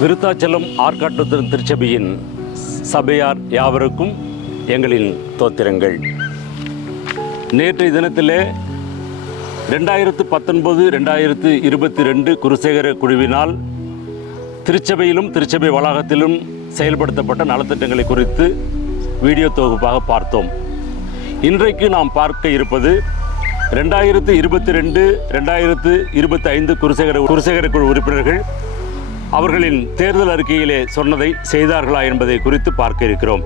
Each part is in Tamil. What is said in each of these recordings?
விருத்தாச்சலம் ஆற்காட்டு திருச்சபையின் சபையார் யாவருக்கும் எங்களின் தோத்திரங்கள். நேற்றைய தினத்திலே ரெண்டாயிரத்து பத்தொன்பது ரெண்டாயிரத்து இருபத்தி ரெண்டு குருசேகர குழுவினால் திருச்சபையிலும் திருச்சபை வளாகத்திலும் செயல்படுத்தப்பட்ட நலத்திட்டங்களை குறித்து வீடியோ தொகுப்பாக பார்த்தோம். இன்றைக்கு நாம் பார்க்க இருப்பது ரெண்டாயிரத்து இருபத்தி ரெண்டு ரெண்டாயிரத்து இருபத்தி ஐந்து குருசேகர குருசேகர குழு உறுப்பினர்கள் அவர்களின் தேர்தல் அறிக்கையிலே சொன்னதை செய்தார்களா என்பதை குறித்து பார்க்க இருக்கிறோம்.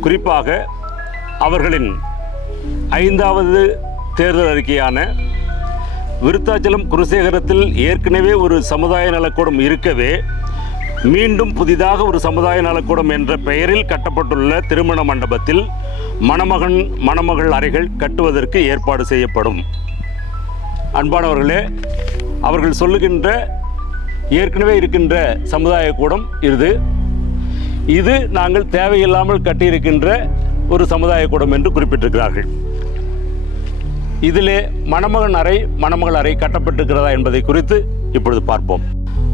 குறிப்பாக அவர்களின் ஐந்தாவது தேர்தல் அறிக்கையான விருத்தாச்சலம் குருசேகரத்தில் ஏற்கனவே ஒரு சமுதாய நலக்கூடம் இருக்கவே மீண்டும் புதிதாக ஒரு சமுதாய நலக்கூடம் என்ற பெயரில் கட்டப்பட்டுள்ள திருமண மண்டபத்தில் மணமகன் மணமகள் அறைகள் கட்டுவதற்கு ஏற்பாடு செய்யப்படும். அன்பானவர்களே அவர்கள் சொல்லுகின்ற ஏற்கனவே இருக்கின்ற சமுதாய கூடம் இது. இது நாங்கள் தேவையில்லாமல் கட்டியிருக்கின்ற ஒரு சமுதாய கூடம் என்று குறிப்பிட்டிருக்கிறார்கள். இதிலே மணமகன் அறை மணமகள் அறை கட்டப்பட்டிருக்கிறதா என்பதை குறித்து இப்பொழுது பார்ப்போம்.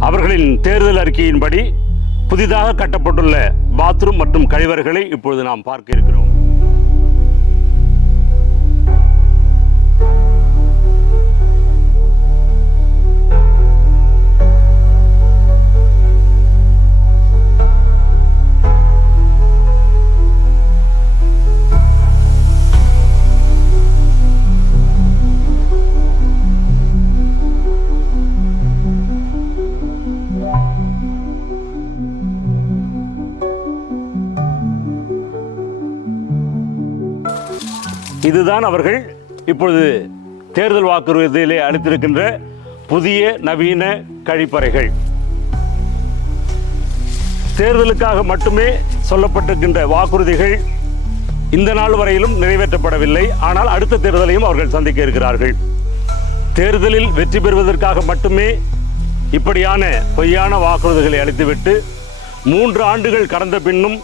அவர்களின் தேர்தல் அறிக்கையின்படி புதிதாக கட்டப்பட்டுள்ள பாத்ரூம் மற்றும் கழிவறைகளை இப்பொழுது நாம் பார்க்க இருக்கிறோம். இதுதான் அவர்கள் இப்பொழுது தேர்தல் வாக்குறுதியிலே அளித்திருக்கின்ற புதிய நவீன கழிப்பறைகள். தேர்தலுக்காக மட்டுமே சொல்லப்பட்டிருக்கின்ற வாக்குறுதிகள் இந்த நாள் வரையிலும் நிறைவேற்றப்படவில்லை. ஆனால் அடுத்த தேர்தலையும் அவர்கள் சந்திக்க இருக்கிறார்கள். தேர்தலில் வெற்றி பெறுவதற்காக மட்டுமே இப்படியான பொய்யான வாக்குறுதிகளை அளித்துவிட்டு மூன்று ஆண்டுகள் கடந்த பின்னும்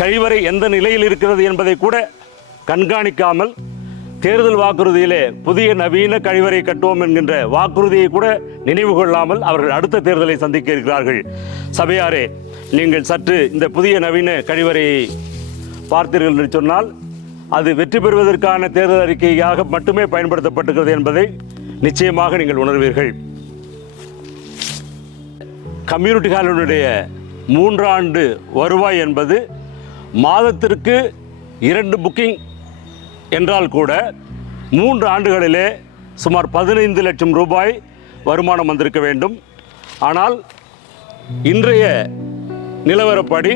கழிவறை எந்த நிலையில் இருக்கிறது என்பதை கூட கண்காணிக்காமல் தேர்தல் வாக்குறுதியிலே புதிய நவீன கழிவறை கட்டுவோம் என்கின்ற வாக்குறுதியை கூட நினைவு கொள்ளாமல் அவர்கள் அடுத்த தேர்தலை சந்திக்க இருக்கிறார்கள். சபையாரே நீங்கள் சற்று இந்த புதிய நவீன கழிவறையை பார்த்தீர்கள் என்று சொன்னால் அது வெற்றி பெறுவதற்கான தேர்தல் அறிக்கையாக மட்டுமே பயன்படுத்தப்பட்டுகிறது என்பதை நிச்சயமாக நீங்கள் உணர்வீர்கள். கம்யூனிட்டி ஹாலினுடைய மூன்றாண்டு வருவாய் என்பது மாதத்திற்கு இரண்டு புக்கிங் என்றால் கூட மூன்று ஆண்டுகளிலே சுமார் பதினைந்து லட்சம் ரூபாய் வருமானம் வந்திருக்க வேண்டும். ஆனால் இன்றைய நிலவரப்படி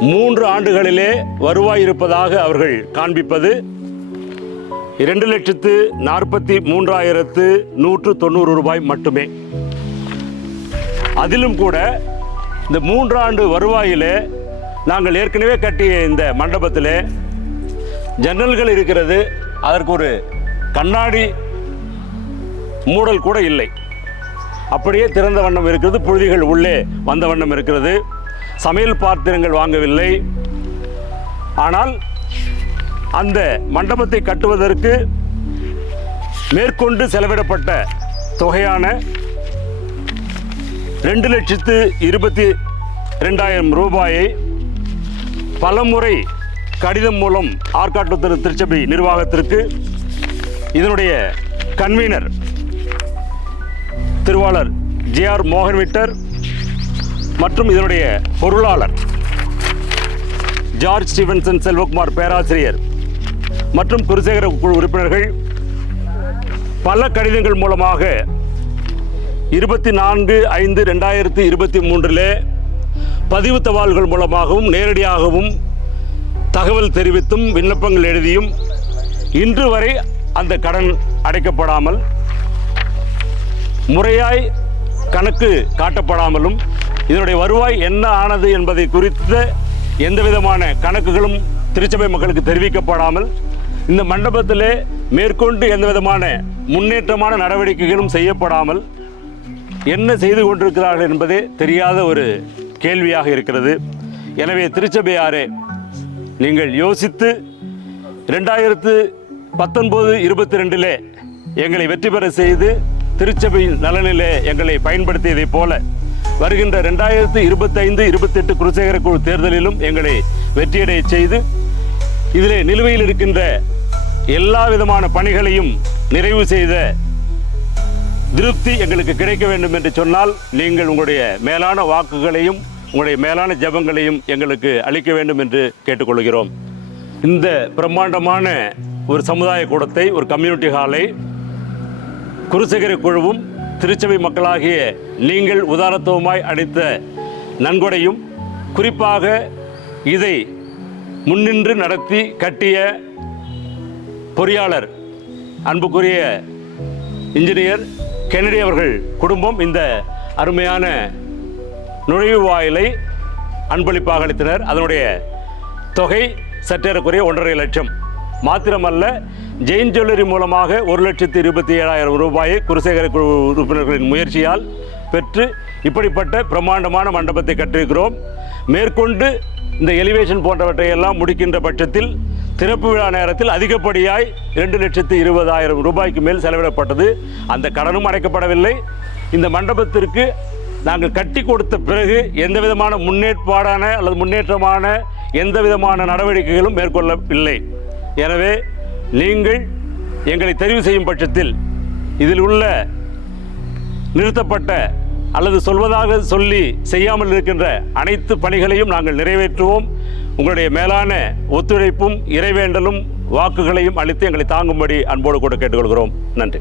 மூன்று ஆண்டுகளிலே வருவாய் இருப்பதாக அவர்கள் காண்பிப்பது இரண்டு லட்சத்து நாற்பத்தி மூன்றாயிரத்து நூற்று தொண்ணூறு ரூபாய் மட்டுமே. அதிலும் கூட இந்த மூன்றாண்டு வருவாயிலே நாங்கள் ஏற்கனவே கட்டிய இந்த மண்டபத்தில் ஜன்னல்கள் இருக்கிறது. அதற்கு ஒரு கண்ணாடி மூடல் கூட இல்லை. அப்படியே திறந்த வண்ணம் இருக்கிறது. புழுதிகள் உள்ளே வந்த வண்ணம் இருக்கிறது. சமையல் பாத்திரங்கள் வாங்கவில்லை. ஆனால் அந்த மண்டபத்தை கட்டுவதற்கு மேற்கொண்டு செலவிடப்பட்ட தொகையான ரெண்டு லட்சத்து இருபத்தி ரெண்டாயிரம் ரூபாயை பலமுறை கடிதம் மூலம் ஆற்காட்டுத்தர திருச்சபை நிர்வாகத்திற்கு இதனுடைய கன்வீனர் திருவாளர் ஜே ஆர் மோகன் விட்டர் மற்றும் இதனுடைய பொருளாளர் ஜார்ஜ் ஸ்டீவன்சன் செல்வகுமார் பேராசிரியர் மற்றும் குருசேகர குழு உறுப்பினர்கள் பல கடிதங்கள் மூலமாக இருபத்தி நான்கு ஐந்து ரெண்டாயிரத்தி இருபத்தி மூன்றிலே பதிவு தபால்கள் மூலமாகவும் நேரடியாகவும் தகவல் தெரிவித்தும் விண்ணப்பங்கள் எழுதியும் இன்று வரை அந்த கடன் அடைக்கப்படாமல் முறையாய் கணக்கு காட்டப்படாமலும் இதனுடைய வருவாய் என்ன ஆனது என்பதை குறித்த எந்த விதமான கணக்குகளும் திருச்சபை மக்களுக்கு தெரிவிக்கப்படாமல் இந்த மண்டபத்திலே மேற்கொண்டு எந்த விதமான முன்னேற்றமான நடவடிக்கைகளும் செய்யப்படாமல் என்ன செய்து கொண்டிருக்கிறார்கள் என்பதே தெரியாத ஒரு கேள்வியாக இருக்கிறது. எனவே திருச்சபையாரே நீங்கள் யோசித்து ரெண்டாயிரத்து பத்தொன்பது இருபத்தி ரெண்டிலே எங்களை வெற்றி பெற செய்து திருச்சபையின் நலனிலே எங்களை பயன்படுத்தியதைப் போல வருகின்ற ரெண்டாயிரத்து இருபத்தைந்து இருபத்தெட்டு குருசேகர குழு தேர்தலிலும் எங்களை வெற்றியடைய செய்து இதிலே நிலுவையில் இருக்கின்ற எல்லா விதமான பணிகளையும் நிறைவு செய்த திருப்தி எங்களுக்கு கிடைக்க வேண்டும் என்று சொன்னால் நீங்கள் உங்களுடைய மேலான வாக்குகளையும் உங்களுடைய மேலான ஜெபங்களையும் எங்களுக்கு அளிக்க வேண்டும் என்று கேட்டுக்கொள்கிறோம். இந்த பிரம்மாண்டமான ஒரு சமுதாய கூடத்தை ஒரு கம்யூனிட்டி ஹாலை குருசேகர குழுவும் திருச்சபை மக்களாகிய நீங்கள் உதாரத்துவமாய் அளித்த நன்கொடையும் குறிப்பாக இதை முன்னின்று நடத்தி கட்டிய பொறியாளர் அன்புக்குரிய இன்ஜினியர் கென்னடி அவர்கள் குடும்பம் இந்த அருமையான நுழைவு வாயிலை அன்பளிப்பாக அளித்தனர். அதனுடைய தொகை சற்றேறக்குறைய ஒன்றரை லட்சம். மாத்திரமல்ல ஜெயின் ஜுவல்லரி மூலமாக ஒரு லட்சத்தி இருபத்தி ஏழாயிரம் ரூபாயை குருசேகர குழு உறுப்பினர்களின் முயற்சியால் பெற்று இப்படிப்பட்ட பிரம்மாண்டமான மண்டபத்தை கட்டிருக்கிறோம் மேற்கொண்டு இந்த எலிவேஷன் போன்றவற்றை எல்லாம் முடிக்கின்ற பட்சத்தில் திறப்பு விழா நேரத்தில் அதிகப்படியாய் இரண்டு லட்சத்து இருபதாயிரம் ரூபாய்க்கு மேல் செலவிடப்பட்டது. அந்த கடனும் அடைக்கப்படவில்லை. இந்த மண்டபத்திற்கு நாங்கள் கட்டி கொடுத்த பிறகு எந்த விதமான முன்னேற்பாடான அல்லது முன்னேற்றமான எந்த விதமான நடவடிக்கைகளும் மேற்கொள்ளவில்லை. எனவே நீங்கள் எங்களை தெரிவு செய்யும் பட்சத்தில் இதில் உள்ள நிறுத்தப்பட்ட அல்லது சொல்வதாக சொல்லி செய்யாமல் இருக்கின்ற அனைத்து பணிகளையும் நாங்கள் நிறைவேற்றுவோம். உங்களுடைய மேலான ஒத்துழைப்பும் இறைவேண்டலும் வாக்குகளையும் அளித்து எங்களை தாங்கும்படி அன்போடு கூட கேட்டுக்கொள்கிறோம். நன்றி.